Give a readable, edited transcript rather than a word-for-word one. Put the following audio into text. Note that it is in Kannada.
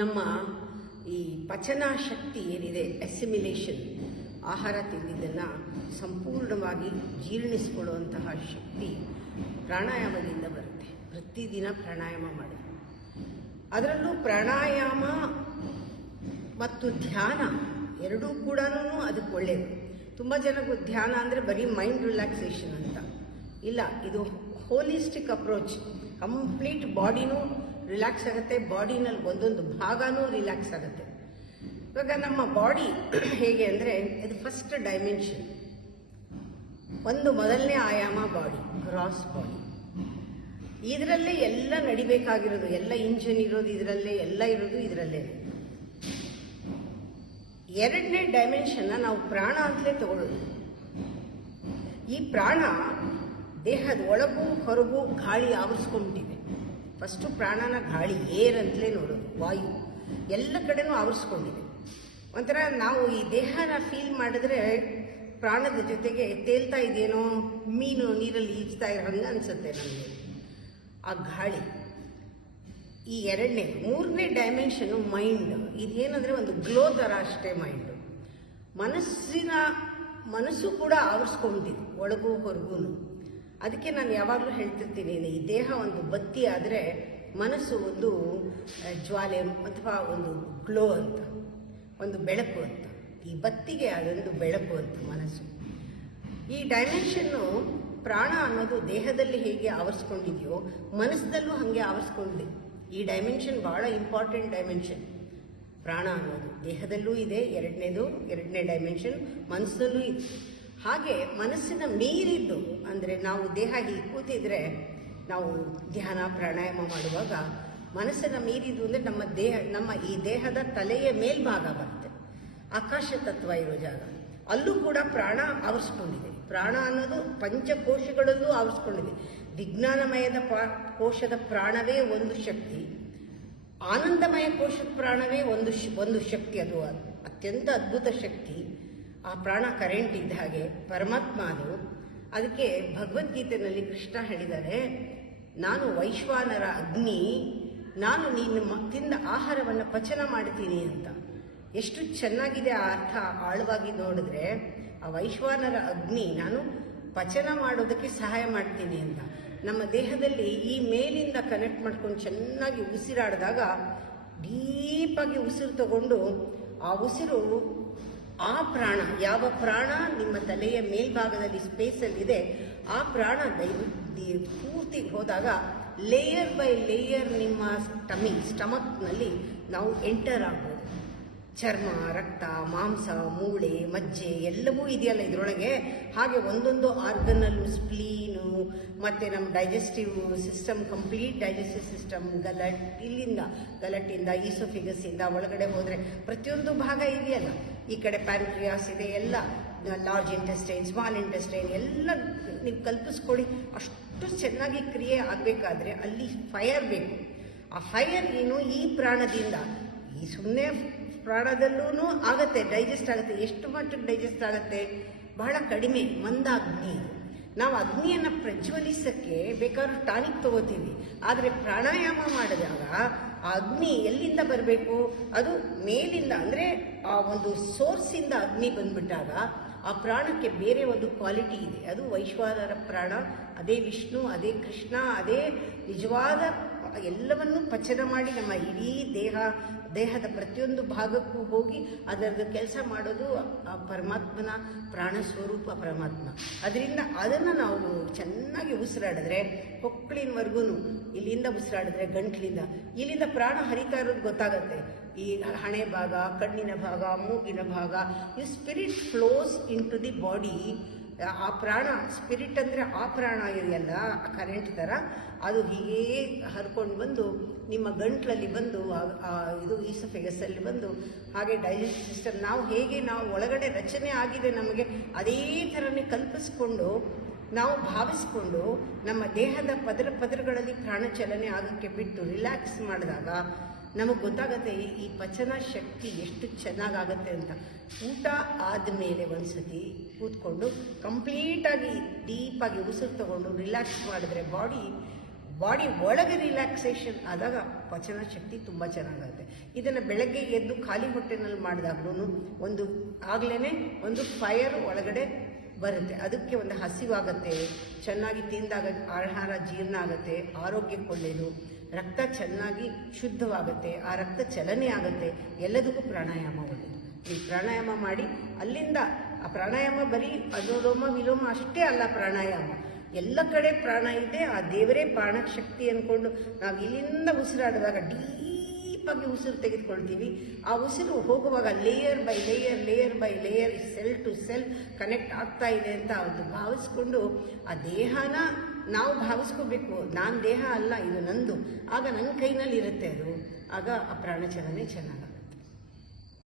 ನಮ್ಮ ಈ ಪಚನ ಶಕ್ತಿ ಏನಿದೆ, ಅಸಿಮಿಲೇಷನ್, ಆಹಾರ ತಿಂದಿದ್ದನ್ನು ಸಂಪೂರ್ಣವಾಗಿ ಜೀರ್ಣಿಸಿಕೊಳ್ಳುವಂತಹ ಶಕ್ತಿ ಪ್ರಾಣಾಯಾಮದಿಂದ ಬರುತ್ತೆ. ಪ್ರತಿದಿನ ಪ್ರಾಣಾಯಾಮ ಮಾಡಿ. ಅದರಲ್ಲೂ ಪ್ರಾಣಾಯಾಮ ಮತ್ತು ಧ್ಯಾನ ಎರಡೂ ಕೂಡ ಅದಕ್ಕೆ ಒಳ್ಳೆಯದು. ತುಂಬ ಜನಕ್ಕೂ ಧ್ಯಾನ ಅಂದರೆ ಬರೀ ಮೈಂಡ್ ರಿಲ್ಯಾಕ್ಸೇಷನ್ ಅಂತ ಇಲ್ಲ, ಇದು ಹೋಲಿಸ್ಟಿಕ್ ಅಪ್ರೋಚ್. ಕಂಪ್ಲೀಟ್ ಬಾಡಿನೂ ರಿಲ್ಯಾಕ್ಸ್ ಆಗುತ್ತೆ, ಬಾಡಿನಲ್ಲಿ ಒಂದೊಂದು ಭಾಗನೂ ರಿಲ್ಯಾಕ್ಸ್ ಆಗುತ್ತೆ. ಇವಾಗ ನಮ್ಮ ಬಾಡಿ ಹೇಗೆ ಅಂದರೆ ಇದು ಫಸ್ಟ್ ಡೈಮೆನ್ಷನ್, ಒಂದು ಮೊದಲನೇ ಆಯಾಮ ಬಾಡಿ, ಗ್ರಾಸ್ ಬಾಡಿ. ಇದರಲ್ಲೇ ಎಲ್ಲ ನಡಿಬೇಕಾಗಿರೋದು, ಎಲ್ಲ ಇಂಜಿನ್ ಇರೋದು ಇದರಲ್ಲೇ, ಎಲ್ಲ ಇರೋದು ಇದರಲ್ಲೇ. ಎರಡನೇ ಡೈಮೆನ್ಷನ್ನ ನಾವು ಪ್ರಾಣ ಅಂತಲೇ ತಗೊಳ್ಳೋದು. ಈ ಪ್ರಾಣ ದೇಹದ ಒಳಗೂ ಹೊರಗೂ ಗಾಳಿ ಆವರಿಸ್ಕೊಂಡ್ಬಿಟ್ಟಿದೆ. ಫಸ್ಟು ಪ್ರಾಣನ ಗಾಳಿ, ಏರ್ ಅಂತಲೇ ನೋಡೋದು, ವಾಯು ಎಲ್ಲ ಕಡೆನೂ ಆವರಿಸ್ಕೊಂಡಿದೆ. ಒಂಥರ ನಾವು ಈ ದೇಹನ ಫೀಲ್ ಮಾಡಿದ್ರೆ ಪ್ರಾಣದ ಜೊತೆಗೆ ತೇಲ್ತಾ ಇದೆಯೇನೋ, ಮೀನು ನೀರಲ್ಲಿ ಈಜ್ತಾ ಇರೋ ಹಂಗೆ ಅನಿಸುತ್ತೆ ನಮಗೆ ಆ ಗಾಳಿ. ಈ ಎರಡನೇ. ಮೂರನೇ ಡೈಮೆನ್ಷನು ಮೈಂಡ್. ಇದೇನಂದರೆ ಒಂದು ಗ್ಲೋ ಥರ ಅಷ್ಟೇ ಮೈಂಡು. ಮನಸ್ಸು ಕೂಡ ಆವರಿಸ್ಕೊಂಡಿದೆ ಒಳಗೂ ಹೊರಗೂ. ಅದಕ್ಕೆ ನಾನು ಯಾವಾಗಲೂ ಹೇಳ್ತಿರ್ತೀನಿ, ಈ ದೇಹ ಒಂದು ಬತ್ತಿ ಆದರೆ ಮನಸ್ಸು ಒಂದು ಜ್ವಾಲೆ ಅಥವಾ ಒಂದು ಗ್ಲೋ ಅಂತ, ಒಂದು ಬೆಳಕು ಅಂತ. ಈ ಬತ್ತಿಗೆ ಅದೊಂದು ಬೆಳಕು ಅಂತ ಮನಸ್ಸು. ಈ ಡೈಮೆನ್ಷನ್ನು ಪ್ರಾಣ ಅನ್ನೋದು ದೇಹದಲ್ಲಿ ಹೇಗೆ ಆವರಿಸ್ಕೊಂಡಿದೆಯೋ ಮನಸ್ಸಲ್ಲೂ ಹಾಗೆ ಆವರಿಸ್ಕೊಂಡಿದೆ. ಈ ಡೈಮೆನ್ಷನ್ ಭಾಳ ಇಂಪಾರ್ಟೆಂಟ್ ಡೈಮೆನ್ಷನ್. ಪ್ರಾಣ ಅನ್ನೋದು ದೇಹದಲ್ಲೂ ಇದೆ, ಎರಡನೇ ಡೈಮೆನ್ಷನ್ ಮನಸ್ಸಲ್ಲೂ ಇದೆ. ಹಾಗೆ ಮನಸ್ಸಿನ ಮೀರಿದ್ದು ಅಂದರೆ ನಾವು ದೇಹ ಹೀಗೆ ಕೂತಿದ್ರೆ ನಾವು ಧ್ಯಾನ ಪ್ರಾಣಾಯಾಮ ಮಾಡುವಾಗ ಮನಸ್ಸಿನ ಮೀರಿದ್ದು ಅಂದರೆ ನಮ್ಮ ಈ ದೇಹದ ತಲೆಯ ಮೇಲ್ಭಾಗ ಬರುತ್ತೆ, ಆಕಾಶ ತತ್ವ ಇರೋ ಜಾಗ. ಅಲ್ಲೂ ಕೂಡ ಪ್ರಾಣ ಆವರಿಸ್ಕೊಂಡಿದೆ. ಪ್ರಾಣ ಅನ್ನೋದು ಪಂಚಕೋಶಗಳಲ್ಲೂ ಆವರಿಸ್ಕೊಂಡಿದೆ. ವಿಜ್ಞಾನಮಯದ ಕೋಶದ ಪ್ರಾಣವೇ ಒಂದು ಶಕ್ತಿ, ಆನಂದಮಯ ಕೋಶದ ಪ್ರಾಣವೇ ಒಂದು ಶಕ್ತಿ. ಅದು ಅತ್ಯಂತ ಅದ್ಭುತ ಶಕ್ತಿ. ಆ ಪ್ರಾಣ ಕರೆಂಟ್ ಇದ್ದ ಹಾಗೆ ಪರಮಾತ್ಮ ಅದು. ಅದಕ್ಕೆ ಭಗವದ್ಗೀತೆಯಲ್ಲಿ ಕೃಷ್ಣ ಹೇಳಿದ್ದಾರೆ, ನಾನು ವೈಶ್ವಾನರ ಅಗ್ನಿ, ನಾನು ನಿನ್ನ ತಿಂದ ಆಹಾರವನ್ನು ಪಚನ ಮಾಡ್ತೀನಿ ಅಂತ. ಎಷ್ಟು ಚೆನ್ನಾಗಿದೆ ಆ ಅರ್ಥ. ಆಳವಾಗಿ ನೋಡಿದ್ರೆ ಆ ವೈಶ್ವಾನರ ಅಗ್ನಿ ನಾನು ಪಚನ ಮಾಡೋದಕ್ಕೆ ಸಹಾಯ ಮಾಡ್ತೀನಿ ಅಂತ. ನಮ್ಮ ದೇಹದಲ್ಲಿ ಈ ಮೇಲಿಂದ ಕನೆಕ್ಟ್ ಮಾಡ್ಕೊಂಡು ಚೆನ್ನಾಗಿ ಉಸಿರಾಡಿದಾಗ ಡೀಪಾಗಿ ಉಸಿರು ತಗೊಂಡು ಆ ಉಸಿರು ಆ ಪ್ರಾಣ, ಯಾವ ಪ್ರಾಣ ನಿಮ್ಮ ತಲೆಯ ಮೇಲ್ಭಾಗದಲ್ಲಿ ಸ್ಪೇಸಲ್ಲಿದೆ ಆ ಪ್ರಾಣ ಪೂರ್ತಿ ಹೋದಾಗ ಲೇಯರ್ ಬೈ ಲೇಯರ್ ನಿಮ್ಮ ಸ್ಟಮಕ್ನಲ್ಲಿ ನಾವು ಎಂಟರ್ ಆಗ್ಬೋದು. ಚರ್ಮ, ರಕ್ತ, ಮಾಂಸ, ಮೂಳೆ, ಮಜ್ಜೆ ಎಲ್ಲವೂ ಇದೆಯಲ್ಲ ಇದರೊಳಗೆ. ಹಾಗೆ ಒಂದೊಂದು ಆರ್ಗನಲ್ಲೂ ಸ್ಪ್ಲೀನು ಮತ್ತು ನಮ್ಮ digestive system, complete digestive system, ಗಲಟ್ಟಿಂದ ಈಸೋಫಿಗಸ್ಸಿಂದ ಒಳಗಡೆ ಹೋದರೆ ಪ್ರತಿಯೊಂದು ಭಾಗ ಇದೆಯಲ್ಲ. ಈ ಕಡೆ ಪ್ಯಾನ್ಕ್ರಿಯಾಸ್ ಇದೆ, ಎಲ್ಲ ಲಾರ್ಜ್ ಇಂಟೆಸ್ಟೈನ್, ಸ್ಮಾಲ್ ಇಂಟೆಸ್ಟೈನ್ ಎಲ್ಲ ನೀವು ಕಲ್ಪಿಸ್ಕೊಳ್ಳಿ. ಅಷ್ಟು ಚೆನ್ನಾಗಿ ಕ್ರಿಯೆ ಆಗಬೇಕಾದ್ರೆ ಅಲ್ಲಿ ಫೈರ್ ಬೇಕು. ಆ ಫೈರ್ ಏನು ಈ ಪ್ರಾಣದಿಂದ, ಈ ಸುಮ್ಮನೆ ಪ್ರಾಣದಲ್ಲೂ ಆಗತ್ತೆ, ಡೈಜೆಸ್ಟ್ ಆಗುತ್ತೆ. ಎಷ್ಟು ಮಟ್ಟಿಗೆ ಡೈಜೆಸ್ಟ್ ಆಗುತ್ತೆ? ಬಹಳ ಕಡಿಮೆ, ಮಂದ ಅಗ್ನಿ. ನಾವು ಅಗ್ನಿಯನ್ನು ಪ್ರಜ್ವಲಿಸಕ್ಕೆ ಬೇಕಾದ್ರೂ ಟಾನಿಕ್ ತಗೋತೀವಿ, ಆದರೆ ಪ್ರಾಣಾಯಾಮ ಮಾಡಿದಾಗ ಆ ಅಗ್ನಿ ಎಲ್ಲಿಂದ ಬರಬೇಕು? ಅದು ಮೇಲಿಂದ, ಅಂದರೆ ಆ ಒಂದು ಸೋರ್ಸಿಂದ ಅಗ್ನಿ ಬಂದ್ಬಿಟ್ಟಾಗ ಆ ಪ್ರಾಣಕ್ಕೆ ಬೇರೆ ಒಂದು ಕ್ವಾಲಿಟಿ ಇದೆ. ಅದು ವೈಶ್ವಾನರ ಪ್ರಾಣ, ಅದೇ ವಿಷ್ಣು, ಅದೇ ಕೃಷ್ಣ, ಅದೇ ನಿಜವಾದ ಎಲ್ಲವನ್ನೂ ಪಚನ ಮಾಡಿ ನಮ್ಮ ಇಡೀ ದೇಹದ ಪ್ರತಿಯೊಂದು ಭಾಗಕ್ಕೂ ಹೋಗಿ ಅದರದ್ದು ಕೆಲಸ ಮಾಡೋದು ಆ ಪರಮಾತ್ಮನ ಪ್ರಾಣ ಸ್ವರೂಪ ಪರಮಾತ್ಮ. ಅದರಿಂದ ಅದನ್ನು ನಾವು ಚೆನ್ನಾಗಿ ಉಸಿರಾಡಿದ್ರೆ ಹೊಕ್ಕಳಿನವರೆಗೂ, ಇಲ್ಲಿಂದ ಉಸಿರಾಡಿದ್ರೆ ಗಂಟ್ಲಿಂದ, ಇಲ್ಲಿಂದ ಪ್ರಾಣ ಹರಿತಾ ಇರೋದು ಗೊತ್ತಾಗುತ್ತೆ. ಈ ಹಣೆ ಭಾಗ, ಕಣ್ಣಿನ ಭಾಗ, ಮೂಗಿನ ಭಾಗ, ಈ spirit flows in to the body. ಆ ಪ್ರಾಣ, ಸ್ಪಿರಿಟ್ ಅಂದರೆ ಆ ಪ್ರಾಣ ಇದೆಯಲ್ಲ, ಕರೆಂಟ್ ಥರ, ಅದು ಹೀಗೇ ಹರ್ಕೊಂಡು ಬಂದು ನಿಮ್ಮ ಗಂಟ್ಲಲ್ಲಿ ಬಂದು ಇದು ಈಸೋಫೆಗಸಲ್ಲಿ ಬಂದು ಹಾಗೆ ಡೈಜೆಸ್ಟಿವ್ ಸಿಸ್ಟಮ್ ನಾವು ಒಳಗಡೆ ರಚನೆ ಆಗಿದೆ ನಮಗೆ ಅದೇ ಥರನೇ ಕಲ್ಪಿಸ್ಕೊಂಡು ನಾವು ಭಾವಿಸ್ಕೊಂಡು ನಮ್ಮ ದೇಹದ ಪದರಗಳಲ್ಲಿ ಪ್ರಾಣಚಲನೆ ಆಗೋಕ್ಕೆ ಬಿಟ್ಟು ರಿಲ್ಯಾಕ್ಸ್ ಮಾಡಿದಾಗ ನಮಗೆ ಗೊತ್ತಾಗುತ್ತೆ ಈ ಪಚನ ಶಕ್ತಿ ಎಷ್ಟು ಚೆನ್ನಾಗಾಗತ್ತೆ ಅಂತ. ಊಟ ಆದಮೇಲೆ ಒಂದ್ಸತಿ ಕೂತ್ಕೊಂಡು ಕಂಪ್ಲೀಟಾಗಿ ಡೀಪಾಗಿ ಉಸಿರು ತಗೊಂಡು ರಿಲ್ಯಾಕ್ಸ್ ಮಾಡಿದ್ರೆ ಬಾಡಿ ಬಾಡಿ ಒಳಗೆ ರಿಲ್ಯಾಕ್ಸೇಷನ್ ಆದಾಗ ಪಚನ ಶಕ್ತಿ ತುಂಬ ಚೆನ್ನಾಗುತ್ತೆ. ಇದನ್ನು ಬೆಳಗ್ಗೆ ಎದ್ದು ಖಾಲಿ ಹೊಟ್ಟೆನಲ್ಲಿ ಮಾಡಿದಾಗ್ಲೂ ಆಗಲೇ ಒಂದು ಫೈರ್ ಒಳಗಡೆ ಬರುತ್ತೆ. ಅದಕ್ಕೆ ಒಂದು ಹಸಿವಾಗತ್ತೆ, ಚೆನ್ನಾಗಿ ತಿಂದಾಗ ಆಹಾರ ಜೀರ್ಣ ಆಗುತ್ತೆ, ಆರೋಗ್ಯಕ್ಕೆ ಒಳ್ಳೆಯದು, ರಕ್ತ ಚೆನ್ನಾಗಿ ಶುದ್ಧವಾಗುತ್ತೆ, ಆ ರಕ್ತ ಚಲನೆ ಆಗುತ್ತೆ. ಎಲ್ಲದಕ್ಕೂ ಪ್ರಾಣಾಯಾಮ ಒಳ್ಳೆಯದು. ಈ ಪ್ರಾಣಾಯಾಮ ಮಾಡಿ ಅಲ್ಲಿಂದ ಆ ಪ್ರಾಣಾಯಾಮ ಬರೀ ಅನುಲೋಮ ವಿಲೋಮ ಅಷ್ಟೇ ಅಲ್ಲ, ಪ್ರಾಣಾಯಾಮ ಎಲ್ಲ ಕಡೆ ಪ್ರಾಣ ಇದೆ. ಆ ದೇವರೇ ಪ್ರಾಣ ಶಕ್ತಿ ಅಂದ್ಕೊಂಡು ನಾವು ಇಲ್ಲಿಂದ ಉಸಿರಾಡಿದಾಗ ಡೀಪಾಗಿ ಉಸಿರು ತೆಗೆದುಕೊಳ್ತೀವಿ. ಆ ಉಸಿರು ಹೋಗುವಾಗ layer by layer, layer by layer, cell to cell connect ಆಗ್ತಾ ಇದೆ ಅಂತ ಅದು ಭಾವಿಸ್ಕೊಂಡು ಆ ದೇಹನ ನಾವು ಭಾವಿಸ್ಕೋಬೇಕು. ನಾನು ದೇಹ ಅಲ್ಲ, ಇದು ನಂದು. ಆಗ ನನ್ನ ಕೈನಲ್ಲಿ ಇರುತ್ತೆ ಅದು. ಆಗ ಆ ಪ್ರಾಣಚಲನೆ ಚೆನ್ನಾಗಿ